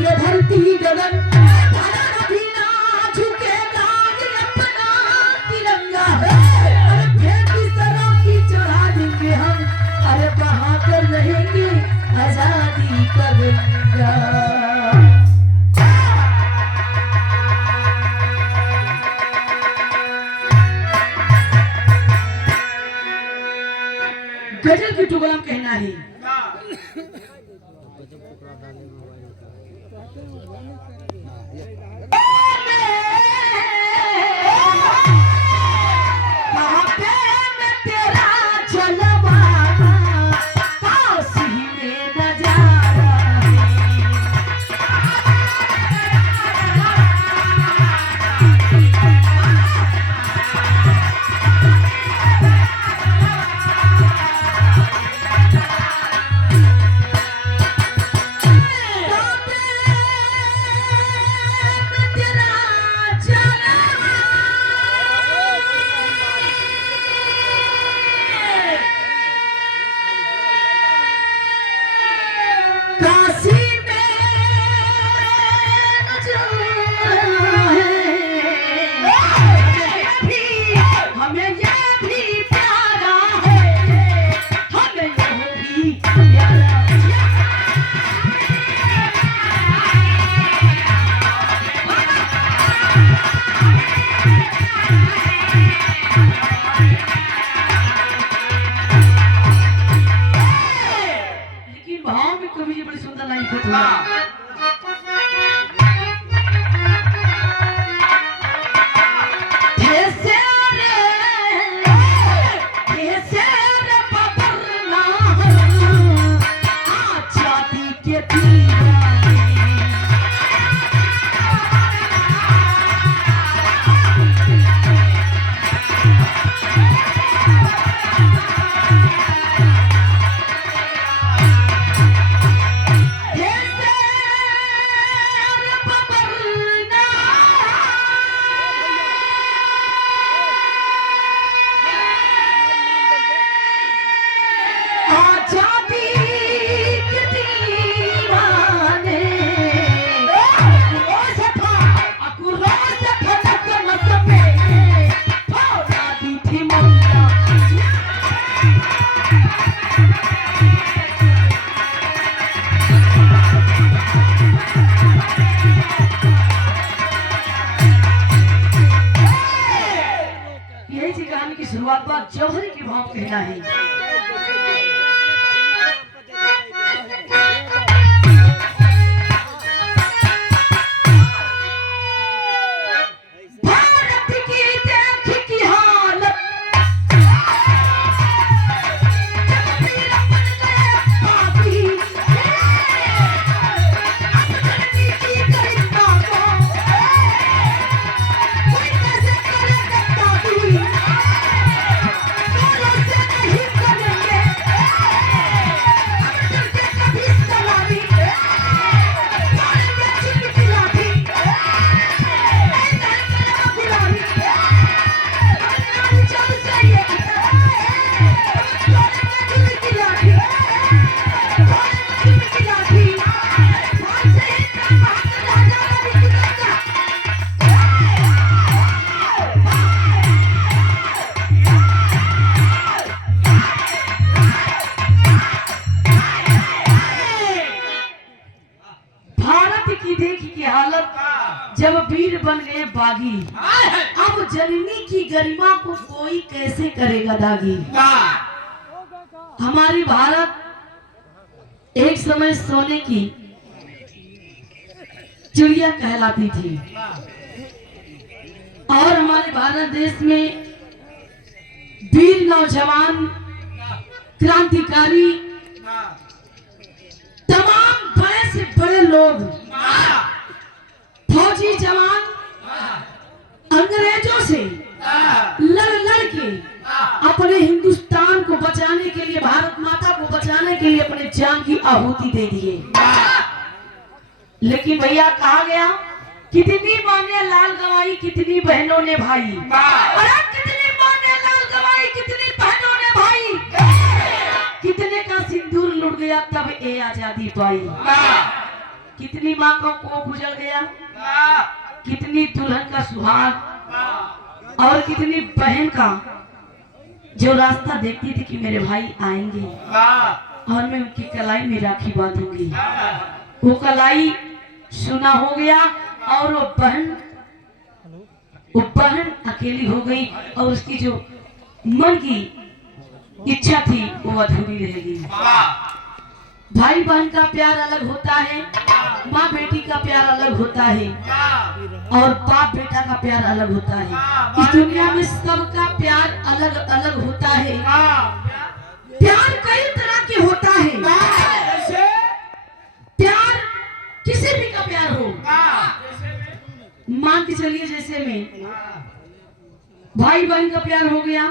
ये धरती गगन धरा भी ना झुकेगा ये अपना तिरंगा। अरे फेंक इस तरह की चढ़ा देंगे हम, अरे बहा कर रहेंगे आजादी का गंगा। गजल की टुकड़ा कहना है शुरुआत बात जौहरी के भाव कहना है। जब वीर बन गए बागी, अब जननी की गरिमा को कोई कैसे करेगा दागी। हमारी भारत एक समय सोने की चिड़िया कहलाती थी और हमारे भारत देश में वीर नौजवान क्रांतिकारी तमाम बड़े से बड़े लोग फौजी जवान अंग्रेजों से लड़ के अपने हिंदुस्तान को बचाने के लिए, भारत माता को बचाने के लिए अपने जान की आहुति दे दिए। लेकिन भैया कहा गया, कितनी माँ ने लाल गवाई, कितनी बहनों ने भाई। अरे कितनी माँ ने लाल गवाई, कितनी बहनों ने भाई, कितने का सिंदूर लुट गया तब ये आजादी पाई। कितनी माँ का कोख उजल गया, कितनी दुल्हन का सुहाग और कितनी बहन का जो रास्ता देखती थी कि मेरे भाई आएंगे और मैं उनकी कलाई में राखी बांधूंगी, वो कलाई सुना हो गया और वो बहन अकेली हो गई और उसकी जो मन की इच्छा थी वो अधूरी रहेगी। भाई बहन का प्यार अलग होता है, माँ बेटी का प्यार अलग होता है और बाप बेटा का प्यार अलग होता है। इस दुनिया में सबका प्यार अलग अलग होता है। प्यार कई तरह के होता है। प्यार किसी भी का प्यार हो, मान के चलिए जैसे में भाई बहन का प्यार हो गया,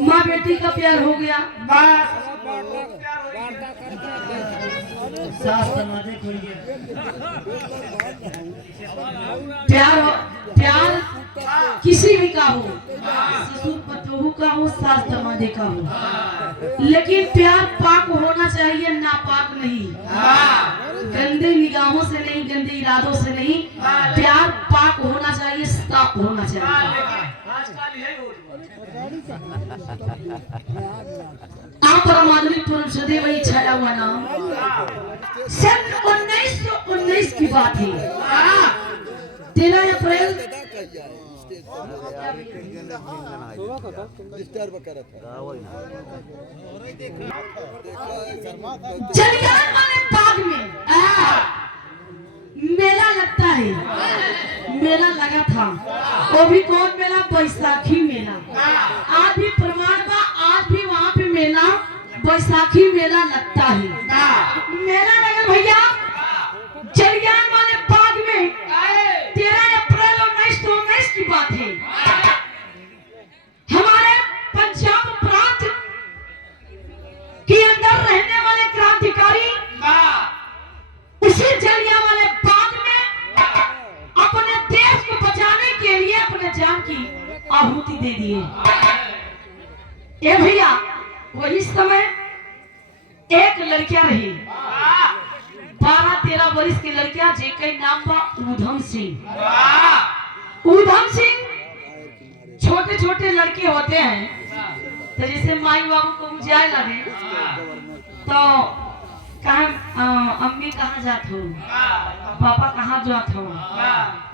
माँ बेटी का प्यार हो गया, प्यार किसी भी का हो, ससुर पतोहू का हो, सास दमादे का हो, लेकिन प्यार पाक होना चाहिए, नापाक नहीं। गंदे निगाहों से नहीं, गंदे इरादों से नहीं, प्यार पाक होना चाहिए, साफ होना चाहिए। आप परमात्मा पूर्व सदैव वही छाया हुआ नाम। सन 1919 की बात है, 13 अप्रैल जलियांवाला बाग में मेला लगता है। मेला लगा था, वो भी कौन मेला? बैसाखी मेला। आज भी प्रमाण बा, आज भी वहाँ पे मेला, बैसाखी मेला लगता है। मेला लगा भैया जलियांवाला बाग में 13 अप्रैल 1919 की बात है। हमारे पंजाब प्रांत के अंदर रहने वाले क्रांतिकारी उसी जलियांवाले बाग में अपने देश को बचाने के लिए अपने जान की आहुति दे दिए। ए भैया वही समय एक लड़कियां रही, 12-13 वर्ष की लड़कियां, जिनका नाम था ऊधम सिंह। ऊधम सिंह छोटे छोटे लड़के होते हैं तो जैसे माई बाबू को जाए लगे तो अम्मी कहाँ जात हो, पापा कहाँ जात हो,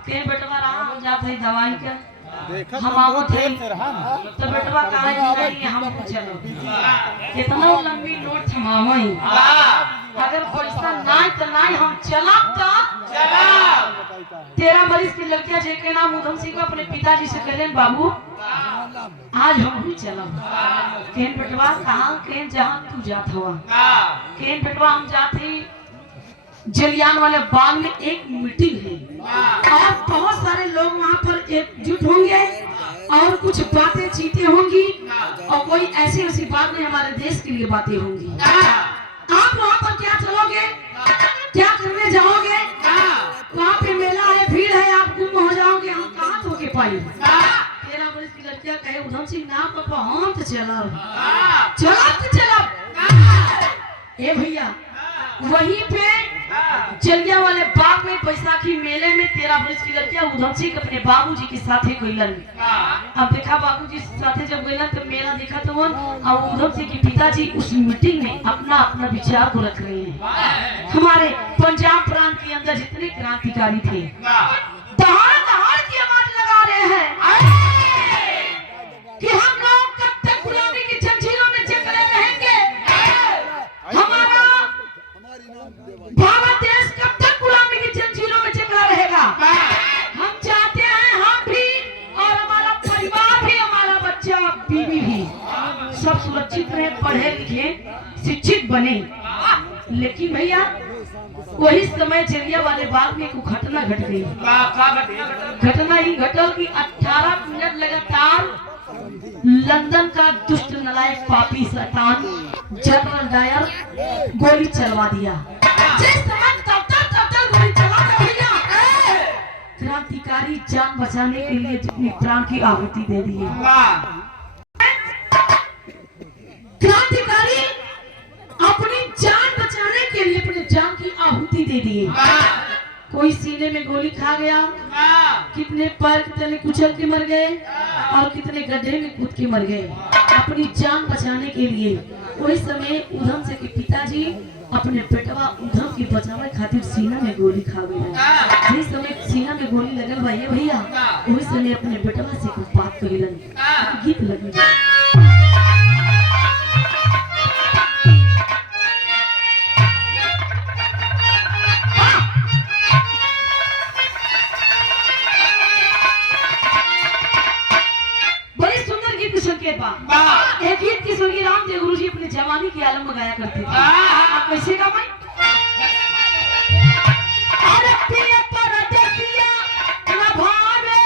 कहीं बेटवा रहा जात है दवाई का, हम आवत है तो बेटवा कहाँ नहीं हम चलो। कितना लंबी नोट थमावई, अगर पैसा नहीं तो नहीं, हम चलब तो 13 वर्ष की लड़कियां जेके नाम ऊधम सिंह अपने पिताजी से कहले बाबू आज हम भी चलब। केन बेटवा कहाँ? केन जहाँ तू जात हुआ। केन बेटवा हम जाते जलियांवाला बाग में एक मीटिंग है और बहुत सारे लोग वहाँ पर एकजुट होंगे और कुछ बातें चीतें होंगी और कोई ऐसी ऐसी बात नहीं, हमारे देश के लिए बातें होंगी। आप वहाँ पर क्या चलोगे, क्या करने जाओगे? वहाँ पे मेला है, भीड़ है, आप गुम हो जाओगे, हम कहाँ धोके पाई। 13 वर्ष की लड़कियां कहे ऊधम सिंह ना पापा हम तो चलब तो चलब। ए भैया वहीं पे जलियांवाला बाग में बैसाखी मेले में 13 वर्ष की लड़कियां ऊधम सिंह अपने बाबूजी के साथे गईलन। अब देखा बाबूजी साथे जब गईलन तो मेला देखा तो और ऊधम सिंह के पिताजी उस मीटिंग में अपना अपना विचार को रख रहे हैं। हमारे पंजाब प्रांत के अंदर जितने क्रांतिकारी थे दहाड़ दहाड़ की आवाज लगा रहे हैं कि हम लोग कब तक गुलामी की जंजीरों में जकड़े रहेंगे, हमारा भारत देश कब तक गुलामी की जंजीरों में जकड़ा रहेगा। हम चाहते हैं हम भी और हमारा परिवार भी, हमारा बच्चा बीवी भी सब सुरक्षित रहे, पढ़े लिखे शिक्षित बने। लेकिन भैया वही समय जलियांवाला बाग में एक घटना घट गई। घटना ही घटल कि 18 मिनट लगातार लंदन का दुष्ट नलायक पापी शैतान जनरल डायर गोली चलवा दिया। जिस समय तब गोली चला भैया क्रांतिकारी जान बचाने के लिए जितनी प्राण की आहुति दे दी है। क्रांतिकारी अपनी जान बचाने के लिए अपने जान की आहुति दे दिए। कोई सीने में गोली खा गया, कितने पैर के तले कुचल के मर गए और कितने गड्ढे में कूद के मर गए अपनी जान बचाने के लिए। वही समय उधम सिंह के पिताजी अपने बेटवा उधम की बचावे खातिर सीना में गोली खा गए। वही समय सीना में गोली लगल भाई भैया, वही समय अपने बेटवा से कुछ बात कहिलन, गीत लगल। एक गीत की स्वर्गीय रामदेव गुरु जी अपने जवानी के आलम में गाया करते थे। आप कैसे गा भाई? अरे पिया परदेसिया न भावे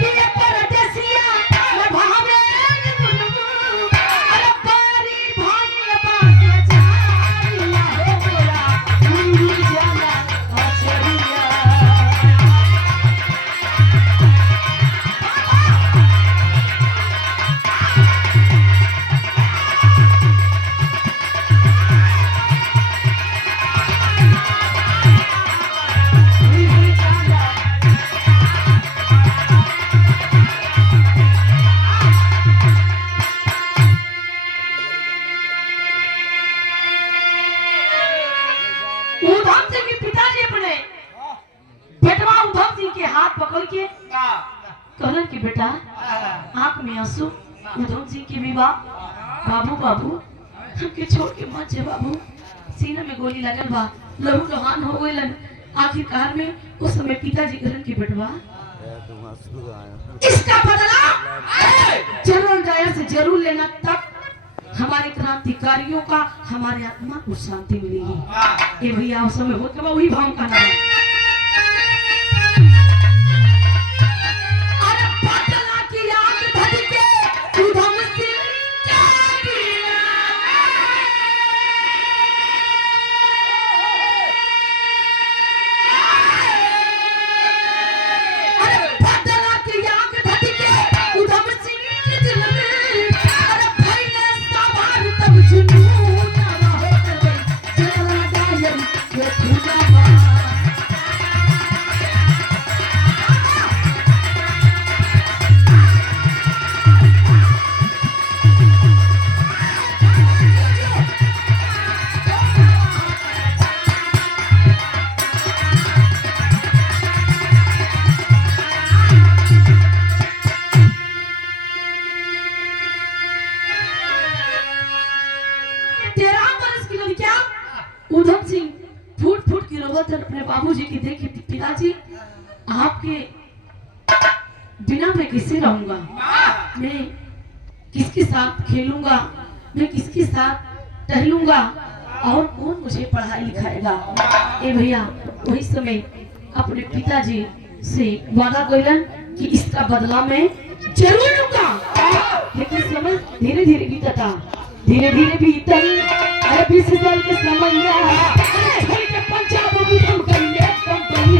पिया परदेसिया न भावे कहलन कि बेटा आंख में आंसू। उधम सिंह की विवाह बाबू बाबू हमके छोड़ के मत जा बाबू, सीना में गोली लगल बा, लहू लहान हो गइलन। आखिरकार में उस समय पिताजी कहलन कि बेटवा इसका बदला जरूर गायर से जरूर लेना, तब हमारे क्रांतिकारियों का हमारे आत्मा को शांति मिलेगी। ये भैया उस समय होता वही भाव का नाम उधम सिंह फूट फूट की रोवत अपने बाबूजी की देखे पिताजी आपके बिना मैं किससे रहूंगा, मैं किसके साथ खेलूंगा, मैं किसके साथ टहलूंगा और कौन मुझे पढ़ाई लिखाएगा। ए भैया वही समय अपने पिताजी से वादा कइलन कि इसका बदला मैं जरूर लूंगा। लेकिन समय धीरे धीरे बीता था, धीरे धीरे बीतल 20 साल के समय पंजाब उधम कइले कंपनी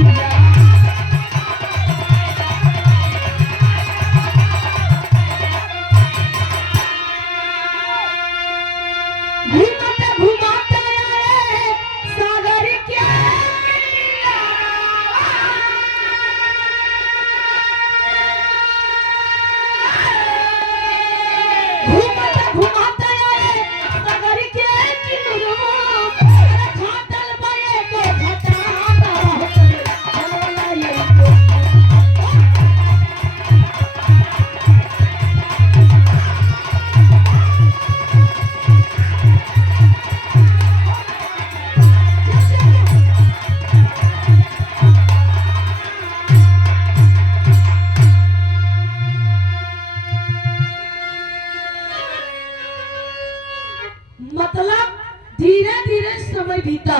बीता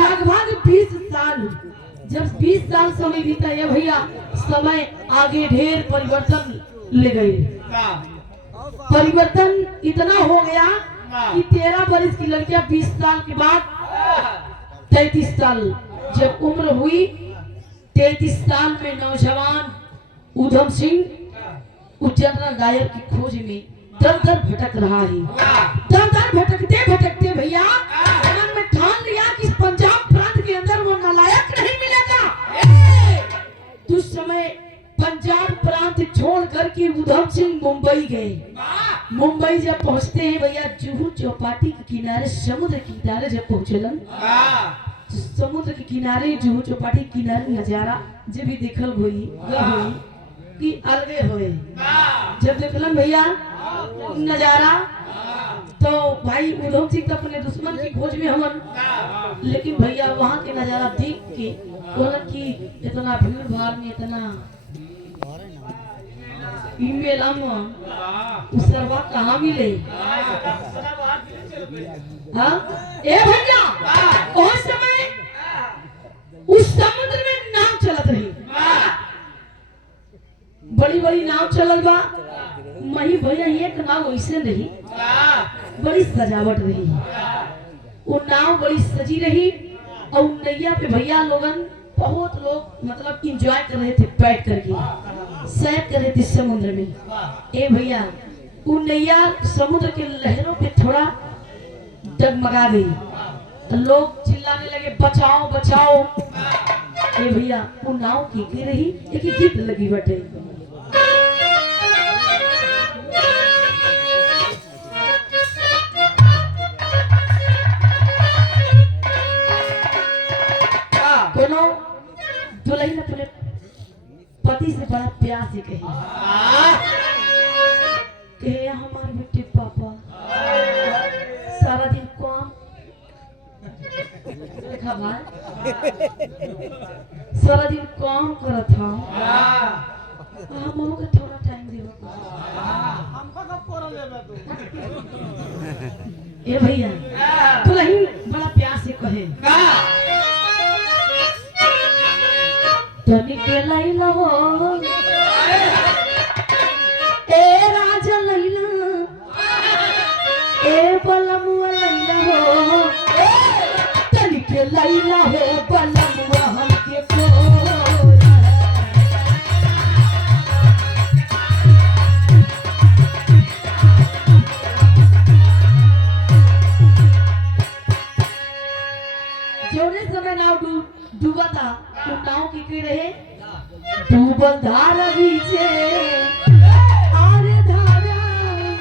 लगभग 20 साल। जब 20 साल समय बीता ये भैया समय आगे ढेर परिवर्तन ले गए। परिवर्तन इतना हो गया कि 13 वर्ष की लड़कियां 20 साल के बाद 33 साल जब उम्र हुई, 33 साल में नौजवान उधम सिंह उस जनरल डायर की खोज में दर दर भटक रहा है। दर दर भटकते भटकते भैया मन में ठान लिया कि इस पंजाब प्रांत के अंदर वो नालायक नहीं मिलेगा। उस समय पंजाब प्रांत छोड़ करके उधम सिंह मुंबई गए। मुंबई जब पहुंचते हैं भैया जुहू चौपाटी के किनारे समुद्र के किनारे जब पहुंचलन समुद्र के किनारे जुहू चौपाटी के किनारे नजारा जब भी देखल हुई कि अलगे हुए। जब देखलन भैया नजारा तो भाई उधम सिंह तो अपने दुश्मन की खोज में हमन, लेकिन भैया वहाँ के नजारा देख के बोला कि इतना भीड़ भाड़ में इतना मेला में उसरवा कहाँ मिले। हाँ ए भैया उस समय उस समुद्र में नाव चलत रही, बड़ी बड़ी नाव चलल बा। मही भैया एक नाव ऐसे रही, बड़ी सजावट रही, वो नाव बड़ी सजी रही और नैया पे भैया लोगन बहुत लोग मतलब इंजॉय कर रहे थे बैठ करके सैर कर रहे थे समुद्र में। ए भैया वो नैया समुद्र के लहरों पे थोड़ा डगमगा गई तो लोग चिल्लाने लगे बचाओ बचाओ। ए भैया वो नाव की रही एक गीत लगी बटे कोनो दुल्हन अपने पति से बड़ा प्यार से कही कि हमारे बेटे पापा सारा दिन काम देखा सारा दिन काम करत था, हम का थोड़ा टाइम दे ए भैया दुल्हन बड़ा प्यार से कहे तनी के लैला हो ए राजा लैला ए बलमुआ लैला हो तनी के लैला हो बलमुआ हमके कोरा। जोने समय नाव डूबा था तो नाव की रहे डूबल धारा बीचे आरे धारा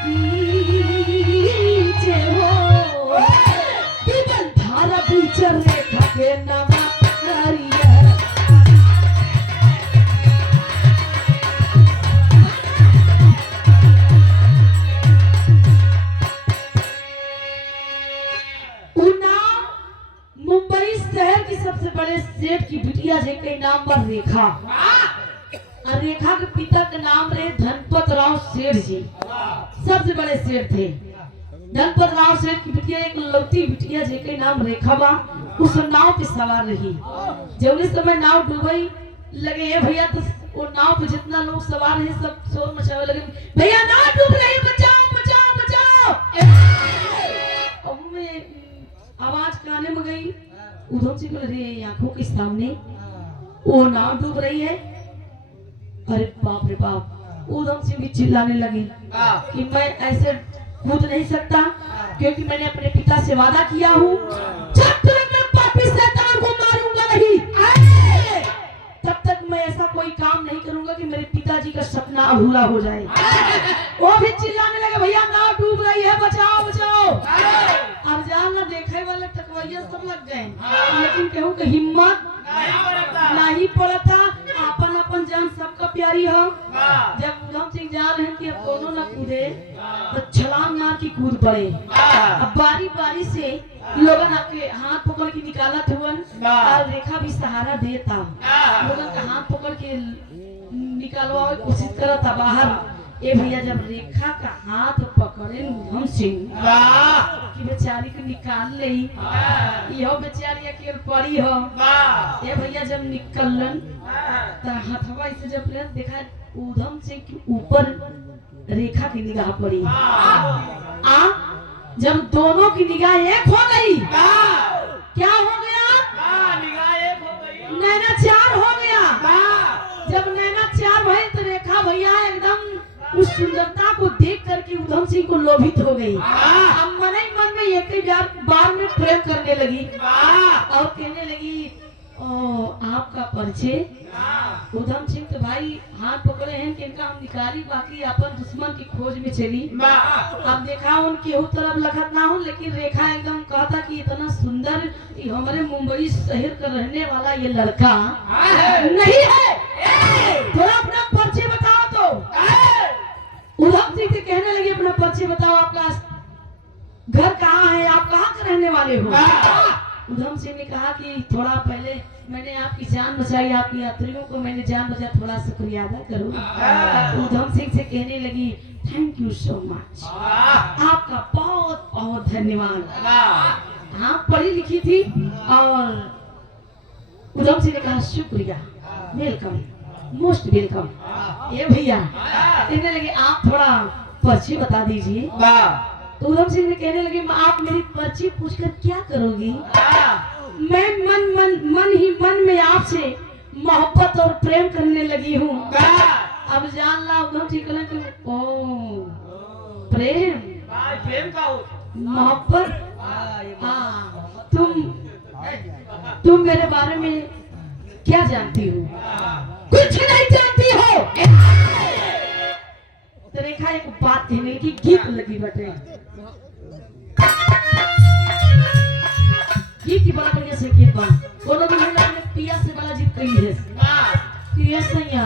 बीचे हो डूबल धारा बीचे रेखा के नामा हरिया। मुंबई शहर की सबसे बड़े सेठ की बिटिया जे के नाम पर रेखा और रेखा के पिता का नाम रहे धनपत राव सेठ जी, सबसे बड़े सेठ थे। धनपत राव सेठ की बिटिया एक लौती बिटिया जे के नाम रेखा बा उस नाव पे सवार रही। जब उस समय नाव डूबई लगे है भैया तो वो नाव पे जितना लोग सवार है सब शोर मचावे लगे भैया नाव डूब रही बचाओ बचाओ बचाओ। अब में आवाज काने में गई उधम सिंह रे आंखों के सामने वो नाव डूब रही है। अरे बाप रे बाप उधम सिंह भी चिल्लाने लगे कि मैं ऐसे कूद नहीं सकता क्योंकि मैंने अपने पिता से वादा किया हूँ जब तक मैं पापी शैतान को मारूंगा नहीं तब तक मैं ऐसा कोई काम नहीं करूंगा कि मेरे पिताजी का सपना अधूरा हो जाए। वो भी चिल्लाने लगे भैया नाव डूब रही है बचाओ बचाओ। अब जान ना देखे वाले टकवैया सब लग गए लेकिन कहूँ कि हिम्मत नहीं पड़ता। अपन अपन जान सबका प्यारी हो। जब उधम सिंह जान रहे कि अब दोनों न कूदे तो छलांग मार की कूद पड़े। अब बारी बारी से लोगन आपके हाथ पकड़ के निकाला हुआ और रेखा भी सहारा देता लोगन का हाथ पकड़ के निकालवा कोशिश करता बाहर। ए भैया जब रेखा का हाथ पकड़े उधम सिंह कि बेचारी को निकाल ले यो बेचारी अकेले पड़ी हो। ए भैया जब निकलन तो हाथवा इसे जब देखा उधम सिंह के ऊपर रेखा की निगाह पड़ी। जब दोनों की निगाह एक हो गई क्या हो गया निगाह एक हो गई नैना चार हो गया। जब नैना चार भाई तो उस सुंदरता को देख करके उधम सिंह को लोभित हो गई। अब मन ही मन में एक ही बार में प्रेम करने लगी और कहने लगी, ओ आपका परिचय? उधम सिंह तो भाई हाथ पकड़े हैं कि इनका हम निकाली, बाकी अपन दुश्मन की खोज में चली। अब देखा उनके केहू तरफ लखत ना हो, लेकिन रेखा एकदम कहता कि इतना सुंदर हमारे मुंबई शहर का रहने वाला ये लड़का नहीं है, थोड़ा अपना परिचय बताओ। तो उधम सिंह से कहने लगे, अपना परिचय बताओ, आपका घर कहाँ है, आप कहाँ के रहने वाले हो? उधम सिंह ने कहा कि थोड़ा पहले मैंने आपकी जान बचाई, आपकी यात्रियों को मैंने जान बचा, थोड़ा शुक्रिया अदा करूं। उधम सिंह से कहने लगी, थैंक यू सो मच, आपका बहुत बहुत धन्यवाद। आप पढ़ी लिखी थी। और उधम सिंह ने कहा, शुक्रिया, वेलकम, मोस्ट वेलकम। ये भैया कहने लगे, आप थोड़ा परिचय बता दीजिए। तो उधम सिंह ने कहने लगे, आप मेरी पर्ची पूछकर क्या करोगी? मैं मन में आपसे मोहब्बत और प्रेम करने लगी हूँ। अब जान ला उधम सिंह कहने लगे, ओ प्रेम का मोहब्बत, तुम मेरे बारे में क्या जानती हो? कुछ नहीं जानती हो। तो रेखा एक बात कहने की गीत लगी बटे, गीत की बड़ा बढ़िया से गीत बा कोनो भी महिला ने पिया से बड़ा जीत कही है। पिया सैया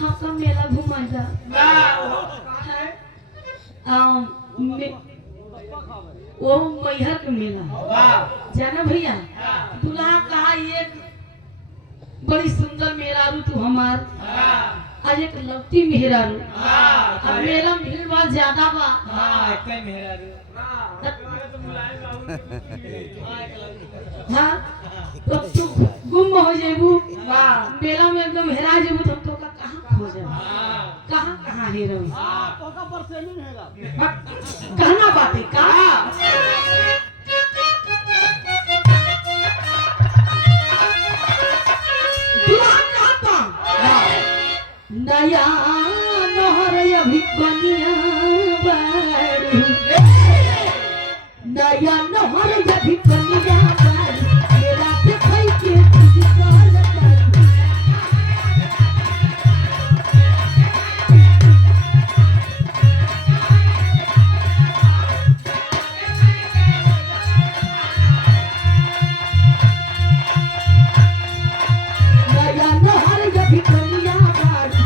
हाँ का मेला घुमाएगा वो मैहर के मेला जाना भैया। दूल्हा कहा, एक बड़ी सुंदर मेहरारू तू हमार, आज एक लवती मेहरारू, अब मेला भीड़ भाड़ ज्यादा बा। हाँ तो तू गुम हो जेबू, मेला में एकदम हेरा जेबू, तो हमको कहाँ खोजे, कहाँ है रवि, कहना बात है कहाँ नया नहर अभी कनिया बारू, नया नहर अभी कनिया बारू, मेरा देखई के दिल बारू। नया नहर अभी कनिया बारू,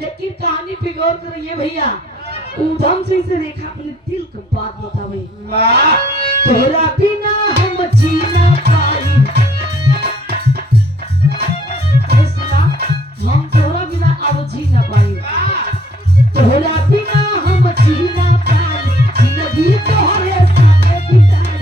लेकिन कहानी बिगड़ कर ये भैया उधम सिंह से रेखा अपने दिल की बात बतावे, तोरा बिना हम जीना पाई, हम तोरा बिना अब जी ना पाई, तोरा बिना हम जीना पाई, जिंदगी तोहरे साथे बिताई।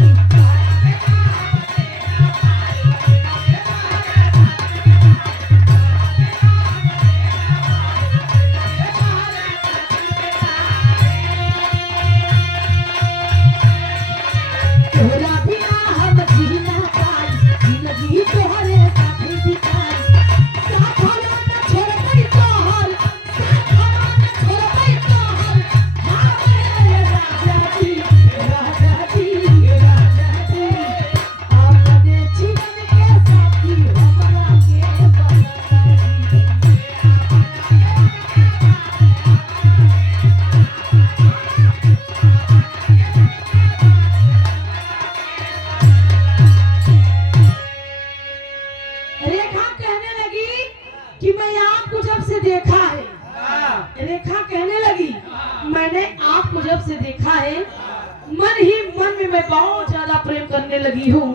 रेखा कहने लगी, मैंने आपको जब से देखा है मन ही मन में मैं बहुत ज्यादा प्रेम करने लगी हूँ।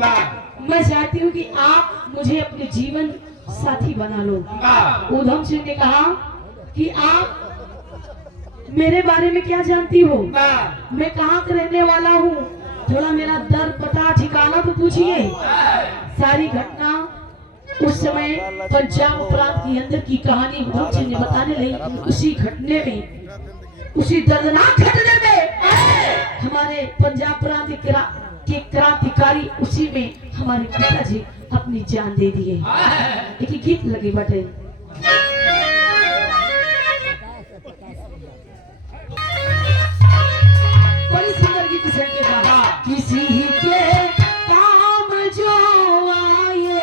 मैं चाहती हूँ कि आप मुझे अपने जीवन साथी बना लो। उधम सिंह ने कहा कि आप मेरे बारे में क्या जानती हो, मैं कहाँ का रहने वाला हूँ, थोड़ा मेरा दर पता ठिकाना तो पूछिए। सारी घटना उस समय पंजाब प्रांत के अंदर की कहानी उधम सिंह ने बताने लगी। उसी घटने में, उसी दर्दनाक घटने में हमारे पंजाब प्रांत के क्रांतिकारी, उसी में हमारे पिताजी अपनी जान दे दिए। एक गीत लगे बटे, बड़ी सुंदर गीत सुन के बाद किसी के काम जो आए,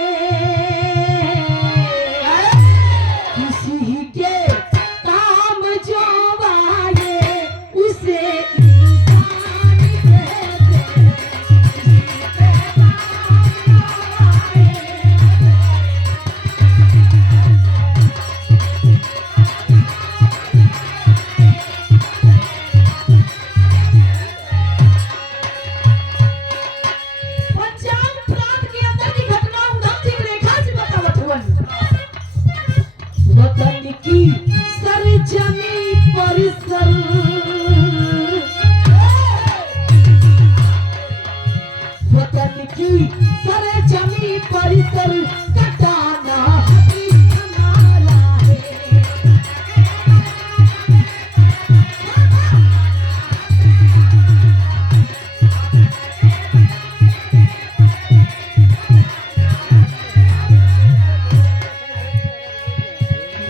किसी के काम जो आए उसे इंसान कहते हैं। किसी के पंजाब प्रांत के अंदर की घटना उधम सिंह रेखा से बतावत हुआ। वतन की सरजमी पर सर, वतन की सरजमी पर सर कटाना ही हमारा है।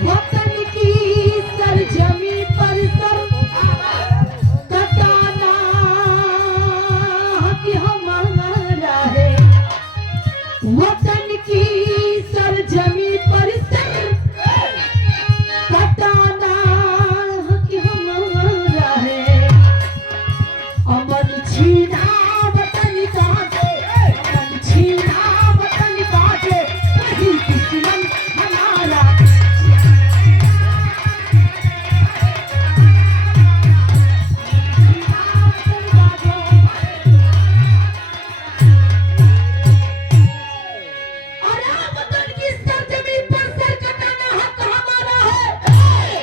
वतन की सरजमी पर सर कटाना हक हमारा है। वतन की सरजमी पर सर कटाना हक हमारा है। अमन छीना वतन का जो,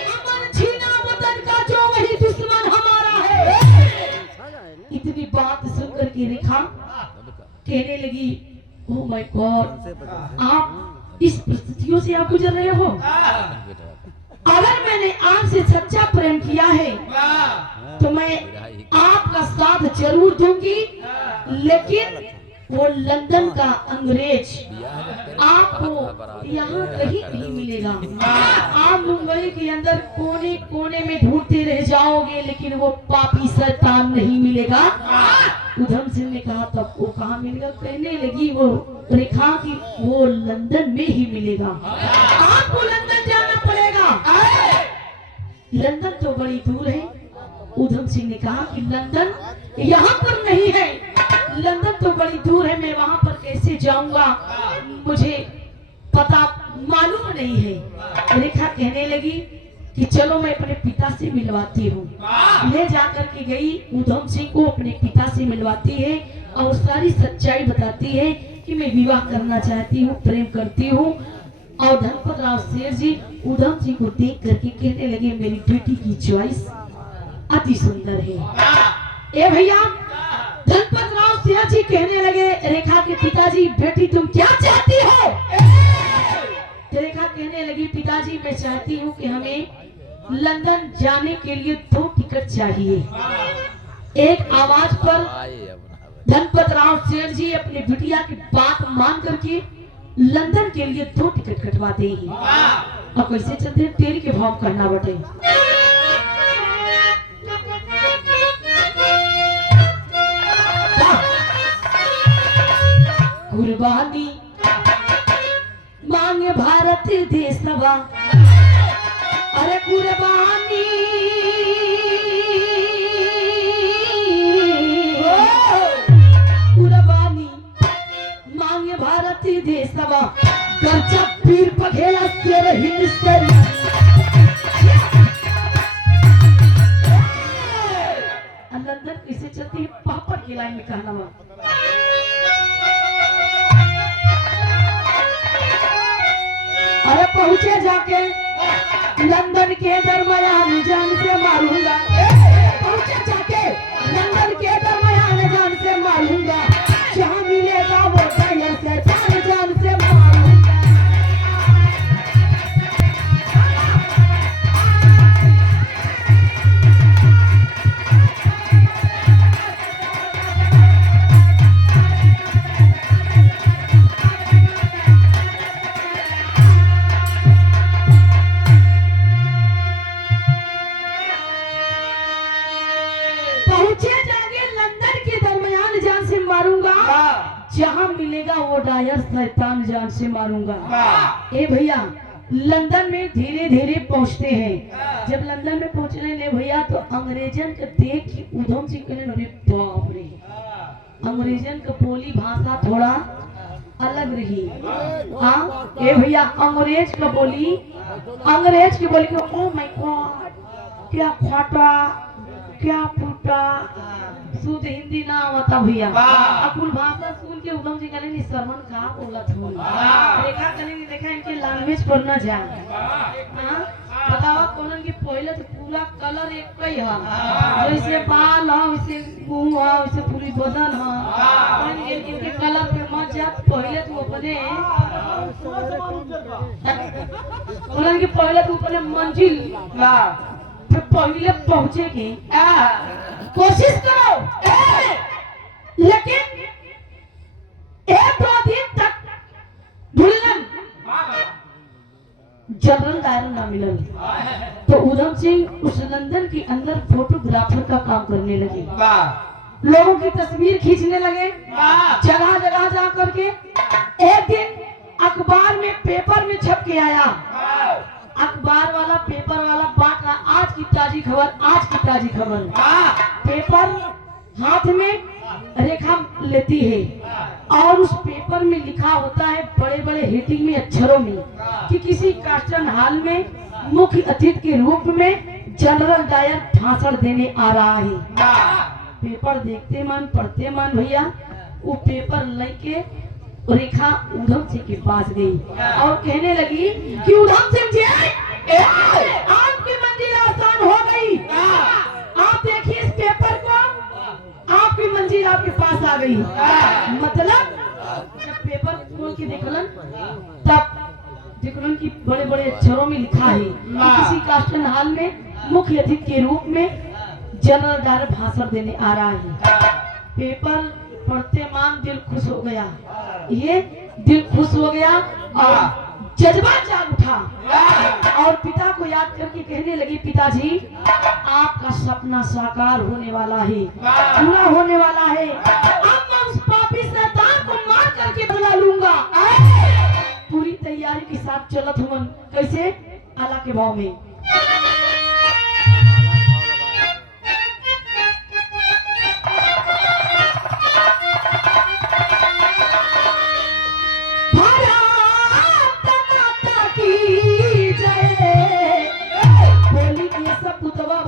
अमन छीना वतन का जो, वही दुश्मन हमारा। इतनी बात सुनकर के रेखा कहने लगी, ओ माय गॉड, आप इस परिस्थितियों से आप गुजर रहे हो। अगर मैंने आपसे सच्चा प्रेम किया है तो मैं आपका साथ जरूर दूंगी, लेकिन वो लंदन का अंग्रेज आपको यहाँ कहीं नहीं मिलेगा। आप मुंबई के अंदर कोने कोने में ढूंढते रह जाओगे, लेकिन वो पापी शैतान नहीं मिलेगा। उधम सिंह ने कहा तब वो कहाँ मिलेगा? कहने लगी वो रेखा की वो लंदन में ही मिलेगा, आपको लंदन जाना पड़ेगा। लंदन तो बड़ी दूर है। उधम सिंह ने कहा कि लंदन यहाँ पर नहीं है, लंदन तो बड़ी दूर है, मैं वहां पर कैसे जाऊंगा, मुझे पता मालूम नहीं है। रेखा कहने लगी कि चलो मैं अपने पिता से मिलवाती हूँ। ले जाकर के गई, उधम सिंह को अपने पिता से मिलवाती है और सारी सच्चाई बताती है कि मैं विवाह करना चाहती हूँ, प्रेम करती हूँ। और धनपत राव शेर जी उधम सिंह को देख करके कहने लगे, मेरी बेटी की चॉइस अति सुंदर है। ए भैया, धनपत राव शेर जी कहने लगे रेखा के पिताजी, बेटी तुम क्या चाहती हो? रेखा कहने लगी, पिताजी मैं चाहती हूँ कि हमें लंदन जाने के लिए 2 टिकट चाहिए। एक आवाज पर धनपत राव शेर जी अपनी बिटिया की बात मान करके लंदन के लिए 2 टिकट कटवाते हैं। और कैसे चलते हैं, तेरी के भाव करना बटे। कुर्बानी मांगे भारत देशवा, अरे कुर्बानी कुर्बानी मांगे भारत देशवा, गर्जा पीर पघेला शेर हिंदुस्तान। लंदन कैसे चलती है, पापड़ की लाइन में कहना हुआ। अरे पहुंचे जाके लंदन के दरमियान जान से मारूंगा, पहुंचे जाके लंदन के दरमियान जान से मारूंगा, जहां मिलेगा वो टाइगर से जान वो डायर शैतान जान से मारूंगा। ए भैया लंदन में धीरे धीरे पहुंचते हैं। जब लंदन में पहुंचने ने भैया तो अंग्रेजन के देख के उधम सिंह कहने लगे बाप रे, अंग्रेजन का बोली भाषा थोड़ा अलग रही। हाँ ए भैया अंग्रेज की बोली के ओ माय गॉड, क्या फाटा क्या फूटा, शुद्ध हिंदी ना होता भैया। अकुल भाषा सुन के उधम सिंह कहले शर्मन का बोला था देखा कने देखा इनके लैंग्वेज पढ़ना जाए। हां बताओ कौन की पहले तो पूरा कलर एक ही है, जैसे बाल है वैसे मुंह है वैसे पूरी बदन है, इनके कलर पे मत जा। पहले तो अपने उनके पहले तो अपने मंजिल फिर पहले पहुंचेगी कोशिश करो, लेकिन एक दो दिन तक भूलन जनरल डायर ना मिलन तो उधम सिंह उस लंदन के अंदर फोटोग्राफर का काम करने लगे। लोगों की तस्वीर खींचने लगे जगह जगह जा करके। एक दिन अखबार में पेपर में छप के आया, अखबार वाला पेपर वाला बांट रहा आज की ताजी खबर, आज की ताजी खबर। पेपर हाथ में रेखा लेती है और उस पेपर में लिखा होता है बड़े बड़े हेडिंग में अक्षरों में कि किसी कास्टन हॉल में मुख्य अतिथि के रूप में जनरल डायर भाषण देने आ रहा है। पेपर देखते मन पढ़ते मन भैया वो पेपर लेके रेखा उधम सिंह के पास गई और कहने लगी कि उधम सिंह जी आपकी मंजिल आसान हो गई, आप देखिए इस पेपर को, आपकी मंजिल आपके पास आ गई। मतलब जब पेपर खोल के देखलन तब देखलन कि बड़े बड़े अक्षरों में लिखा है किसी कास्टन हॉल में मुख्य अतिथि के रूप में जनरल डायर भाषण देने आ रहा है। पेपर पढ़ते मान दिल खुश हो गया, ये दिल खुश हो गया और जज्बा जाग उठा और पिता को याद करके कहने लगी पिताजी आपका सपना साकार होने वाला है, पूरा होने वाला है। अब मैं उस पापी शैतान को मार करके बदला लूंगा। पूरी तैयारी के साथ चलत हूँ। कैसे? आला के भाव में।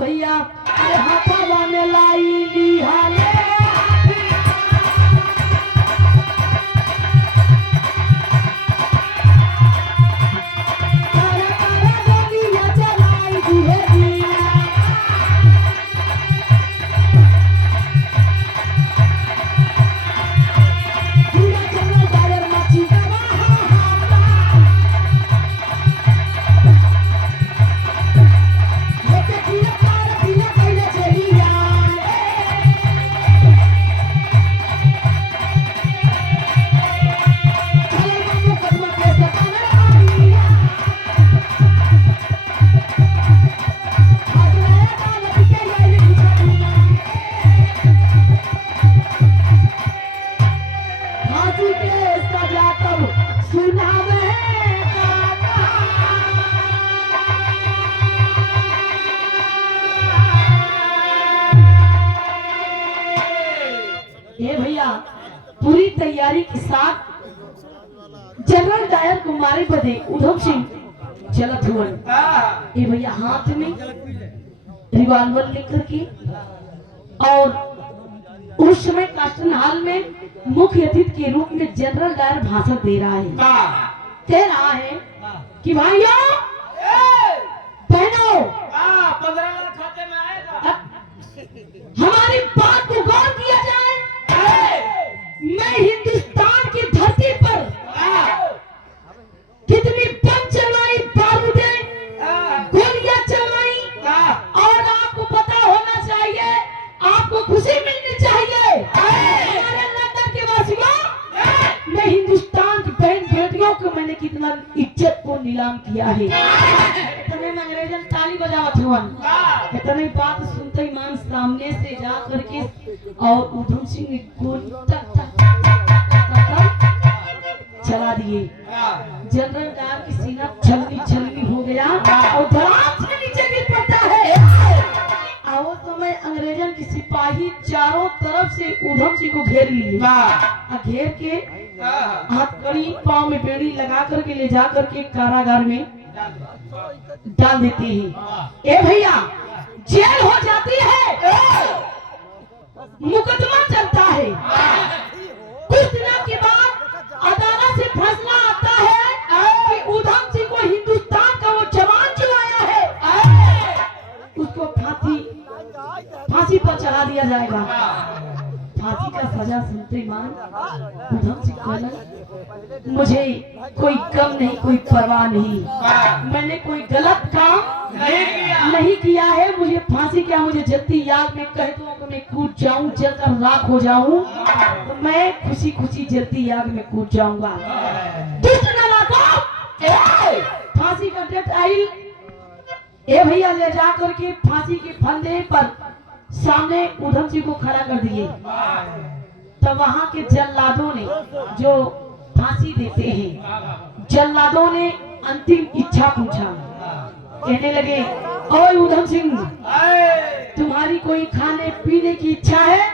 भैया हाथावा में लाई ली हाले पूरी तैयारी के साथ जनरल डायर को मारे बदे उधम सिंह चलत हुए। ये भैया हाथ में रिवॉल्वर लेकर के और उस समय कास्टन हॉल में मुख्य अतिथि के रूप में जनरल डायर भाषण दे रहा है। कह रहा है कि भाइयों बहनों 15 लाख खाते में आएगा, हमारी बात को गौर किया जाए। मैं हिंदुस्तान की धरती पर कितनी बम चलवाई, बारूदें गोलियां चलवाई और आपको पता होना चाहिए, आपको खुशी मिलनी चाहिए। हमारे लंदन के वासियों, मैं हिंदुस्तान की बहन बेटियों को मैंने कितना इज्जत को नीलाम किया है। इतने में अंग्रेजन ताली बजावत हुआ, इतनी बात सुनते ही मान सामने से जा करके और उधम सिंह ने गोली चला दिए। जनरल डायर की सीना छलनी छलनी हो गया और धड़ाम से नीचे गिर पड़ता है। और समय अंग्रेजन की सिपाही चारों तरफ से उधम सिंह को घेर लिए। घेर के हथकड़ी पाँव में बेड़ी लगा करके ले जा करके कारागार में डाल देते हैं। ए भैया, जेल हो जाती है, मुकदमा चलता है। कुछ दिनों के बाद अदालत से फैसला आता है कि उधम सिंह को हिंदुस्तान का वो जवान जो आया है उसको फांसी पर चढ़ा दिया जाएगा। फांसी का सजा सुनते मान उधम सिंह कहना, मुझे कोई गम नहीं, कोई परवाह नहीं, मैंने कोई गलत काम नहीं किया है। मुझे फांसी क्या, मुझे जल्दी याद में कह दो कि मैं कूद जाऊं, जलकर राख हो जाऊं, तो मैं खुशी खुशी जल्दी याद में कूद जाऊंगा। फांसी का डेट आई। ए भैया, ले जा करके फांसी के फंदे पर सामने उधम सिंह को खड़ा कर दिए। तब वहां के जल्लादों ने, जो फांसी देते हैं, जल्लादों ने अंतिम इच्छा पूछा। कहने लगे, ओए उधम सिंह, तुम्हारी कोई खाने पीने की इच्छा है?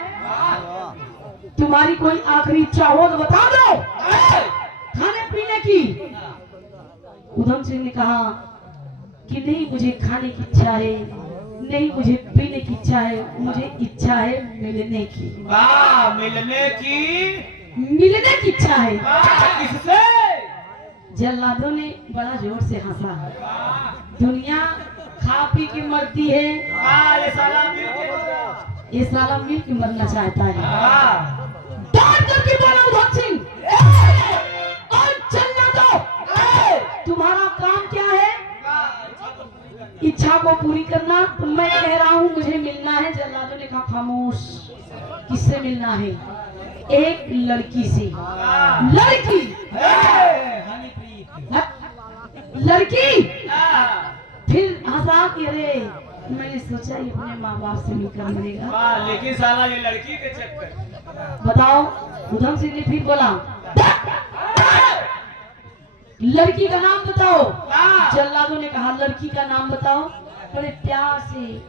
तुम्हारी कोई आखिरी इच्छा हो तो बता दो, खाने पीने की। उधम सिंह ने कहा कि नहीं, मुझे खाने की इच्छा है, नहीं मुझे पीने की इच्छा है, मुझे इच्छा है मिलने की। मिलने की इच्छा है। किससे? जल्लादों ने बड़ा जोर से हंसा। दुनिया खा पी के मरती है, ये साला मिल के मरना चाहता है। डर करके बोला उधम सिंह, और जल्लादों, तुम्हारा काम क्या है? इच्छा को पूरी करना। तो मैं कह रहा हूँ मुझे मिलना है। जल्लादों ने कहा, खामोश, किससे मिलना है? एक लड़की से। लड़की? लड़की? फिर हंसा के, रे मैंने सोचा ये अपने माँ बाप से मिलकर मिलेगा, लेकिन साला ये लड़की के चक्कर। बताओ। उधम सिंह ने फिर बोला, लड़की का नाम बताओ। जल्लादों ने कहा, लड़की का नाम बताओ। बड़े प्यार से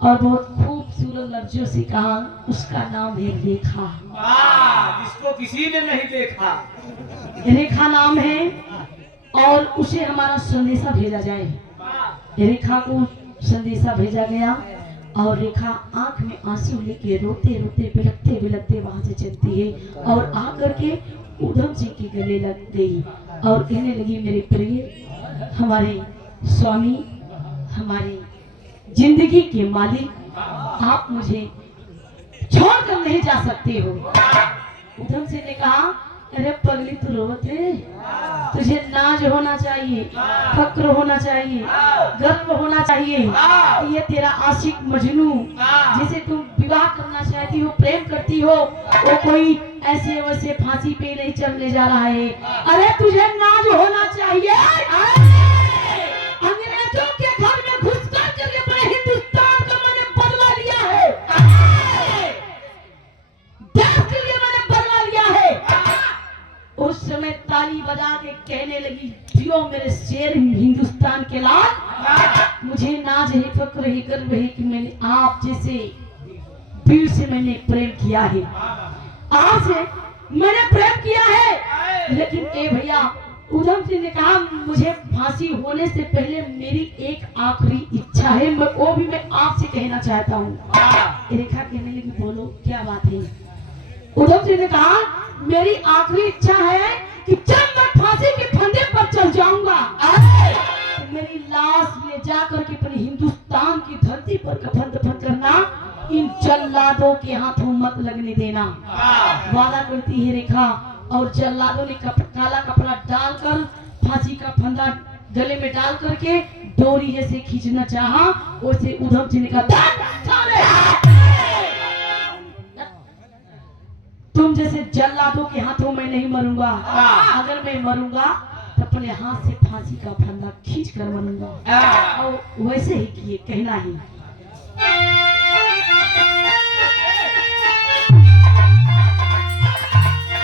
और बहुत खूबसूरत लफ्जों से कहा, उसका नाम है रेखा। जिसको किसी ने नहीं देखा। रेखा नाम है, और उसे हमारा संदेशा भेजा जाए। रेखा को संदेशा भेजा गया, और रेखा आंख में आंसू लेके रोते रोते बिलखते बिलखते वहां से चलती है और आकर के उधम सिंह के गले लग गई और कहने लगी, मेरे प्रिय, हमारे स्वामी, हमारे जिंदगी के मालिक, आप मुझे छोड़कर नहीं जा सकते हो। उधम सिंह ने कहा, अरे पगली, तू रोत है, तुझे नाज होना चाहिए, फक्र होना चाहिए, गर्व होना चाहिए। ये तेरा आशिक मजनू, जिसे तुम विवाह करना चाहती हो, प्रेम करती हो, वो कोई ऐसे वैसे फांसी पे नहीं चलने जा रहा है। अरे तुझे नाज होना चाहिए। अंग्रेजों के घर में घुसकर करके अपने हिंदुस्तान का मैंने बदला लिया है, देश के लिए मैंने बदला लिया है। उस समय ताली बजा के कहने लगी, जियो मेरे शेर हिंदुस्तान के लाल, मुझे नाज है, फक्र है, गर्व है कि मैंने आप जैसे वीर से मैंने प्रेम किया है। आज से मैंने प्रेम किया है। लेकिन ए भैया, उधम सिंह ने कहा, मुझे फांसी होने से पहले मेरी एक आखिरी इच्छा है, वो भी मैं आपसे कहना चाहता हूँ। रेखा कहने लगी, बोलो क्या बात है? उधम सिंह ने कहा, मेरी आखिरी इच्छा है कि जब मैं फांसी के फंदे पर चल जाऊंगा, तो मेरी लाश ले जाकर के अपने हिंदुस्तान की धरती पर कफन दफन करना, इन जल्लादों के हाथों मत लगने देना। वादा करती है रेखा, और जल्लादों ने काला कपड़ा डालकर फांसी का फंदा गले में डाल करके डोरी जैसे खींचना चाहा, वैसे उधम सिंह ने कहा, तुम जैसे जल्लादों के हाथों में नहीं मरूंगा। अगर मैं मरूंगा तो अपने हाथ से फांसी का फंदा खींच कर मरूंगा। और वैसे ही किए, कहना ही।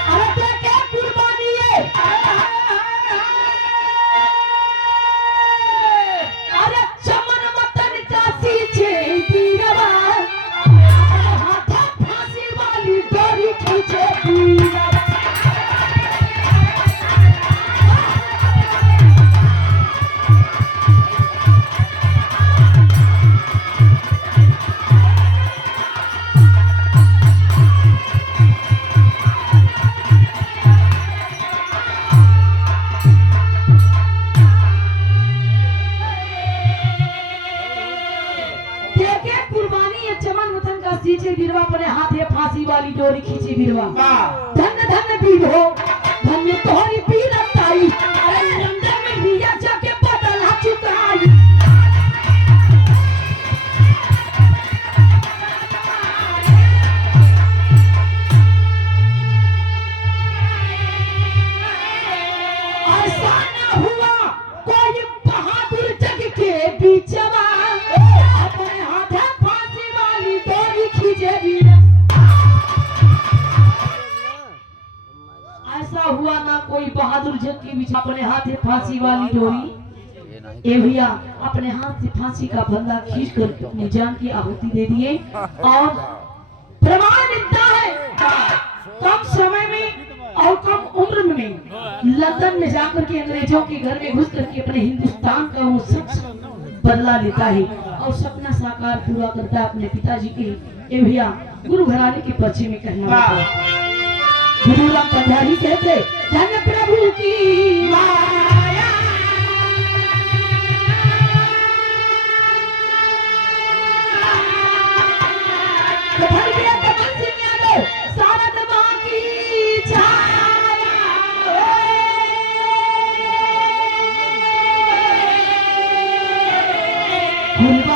अरे क्या कुर्बानी है। की बिरवा वाह धन धन बीरो धन्य तोहरी पीरताई अरे लंदन में रिया जाके बदला चुकाई ऐसा न हुआ कोई बहादुर जग के बीचवा अपने हाथे फांसी वाली डोरी खींचे वीरा ऐसा हुआ ना कोई बहादुर जग के बीच अपने हाथ से फांसी वाली डोरी ए भैया अपने हाथ से फांसी का फंदा खींच कर अपनी जान की आहुति दे दिए और प्रमाण मिलता है कम समय में और कम उम्र में लंदन में जाकर के अंग्रेजों के घर में घुस करके अपने हिंदुस्तान का वो शख्स बदला लेता है और सपना साकार पूरा करता है अपने पिताजी के ए भैया गुरु घराने के पक्ष में कहना होता है गुरुराम पंजाबी कहते धन प्रभु की माया तो भर गया कमल सिंह यादव सारद मां की छाया गुरुवा